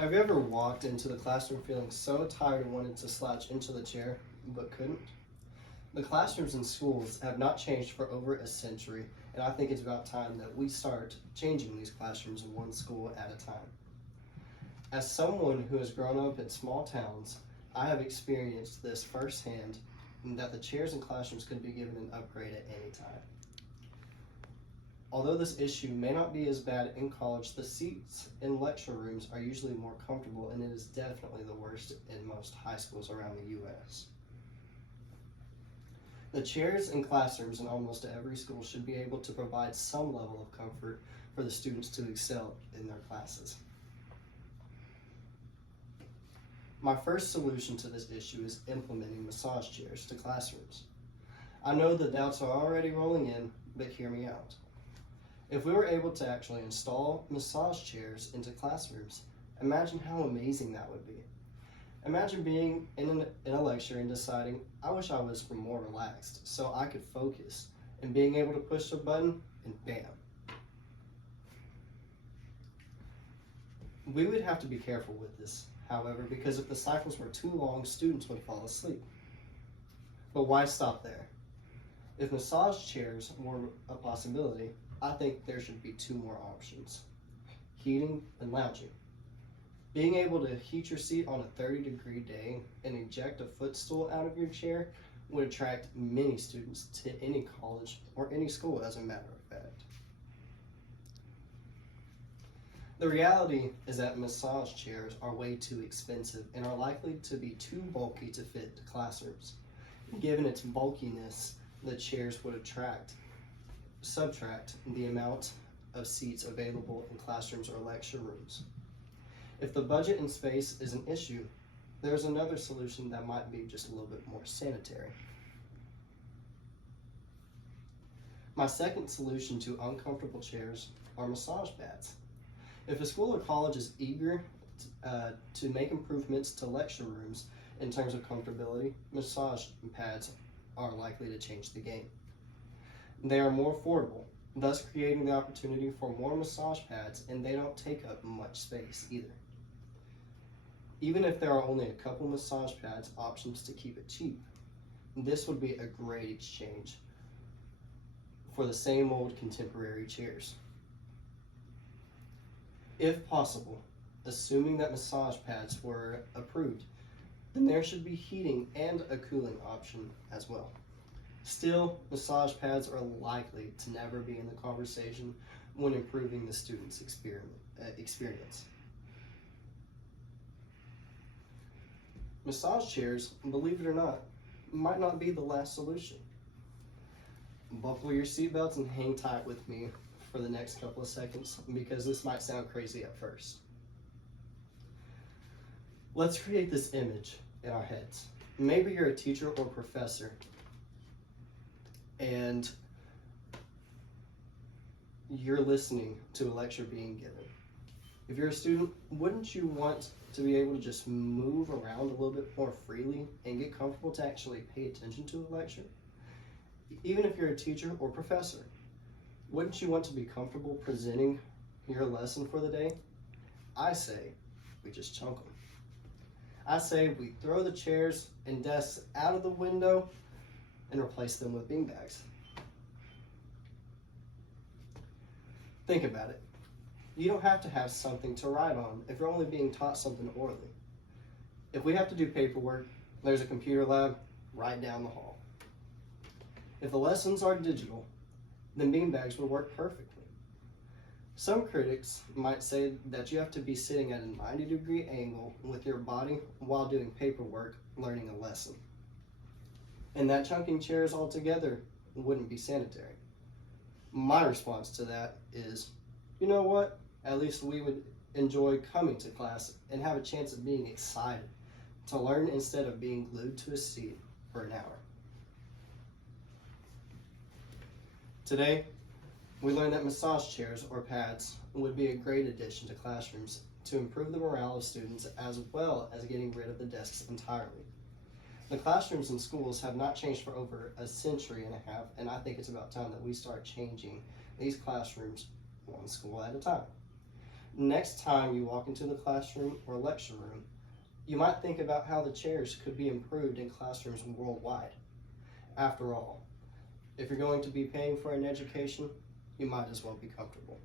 Have you ever walked into the classroom feeling so tired and wanted to slouch into the chair, but couldn't? The classrooms in schools have not changed for over a century, and I think it's about time that we start changing these classrooms one school at a time. As someone who has grown up in small towns, I have experienced this firsthand, that the chairs in classrooms could be given an upgrade at any time. Although this issue may not be as bad in college, the seats in lecture rooms are usually more comfortable, and it is definitely the worst in most high schools around the U.S. The chairs in classrooms in almost every school should be able to provide some level of comfort for the students to excel in their classes. My first solution to this issue is implementing massage chairs to classrooms. I know the doubts are already rolling in, but hear me out. If we were able to actually install massage chairs into classrooms, imagine how amazing that would be. Imagine being in a lecture and deciding, I wish I was more relaxed so I could focus, and being able to push a button and bam. We would have to be careful with this, however, because if the cycles were too long, students would fall asleep. But why stop there? If massage chairs were a possibility, I think there should be two more options: heating and lounging. Being able to heat your seat on a 30-degree day and eject a footstool out of your chair would attract many students to any college or any school, as a matter of fact. The reality is that massage chairs are way too expensive and are likely to be too bulky to fit the classrooms. Given its bulkiness, the chairs would subtract the amount of seats available in classrooms or lecture rooms. If the budget and space is an issue, there's another solution that might be just a little bit more sanitary. My second solution to uncomfortable chairs are massage pads. If a school or college is eager to make improvements to lecture rooms in terms of comfortability, massage pads are likely to change the game. They are more affordable, thus creating the opportunity for more massage pads, and they don't take up much space either. Even if there are only a couple massage pads options to keep it cheap, this would be a great exchange for the same old contemporary chairs. If possible, assuming that massage pads were approved, then there should be heating and a cooling option as well. Still, massage pads are likely to never be in the conversation when improving the student's experience. Massage chairs, believe it or not, might not be the last solution. Buckle your seatbelts and hang tight with me for the next couple of seconds, because this might sound crazy at first. Let's create this image in our heads. Maybe you're a teacher or professor, and you're listening to a lecture being given. If you're a student, wouldn't you want to be able to just move around a little bit more freely and get comfortable to actually pay attention to a lecture? Even if you're a teacher or professor, wouldn't you want to be comfortable presenting your lesson for the day? I say we just chunk them. I say we throw the chairs and desks out of the window and replace them with beanbags. Think about it. You don't have to have something to write on if you're only being taught something orally. If we have to do paperwork, there's a computer lab right down the hall. If the lessons are digital, then beanbags would work perfectly. Some critics might say that you have to be sitting at a 90-degree angle with your body while doing paperwork, learning a lesson. And that chunking chairs altogether wouldn't be sanitary. My response to that is, you know what? At least we would enjoy coming to class and have a chance of being excited to learn instead of being glued to a seat for an hour. Today, we learned that massage chairs or pads would be a great addition to classrooms to improve the morale of students, as well as getting rid of the desks entirely. The classrooms in schools have not changed for over a century and a half, and I think it's about time that we start changing these classrooms one school at a time. Next time you walk into the classroom or lecture room, you might think about how the chairs could be improved in classrooms worldwide. After all, if you're going to be paying for an education, you might as well be comfortable.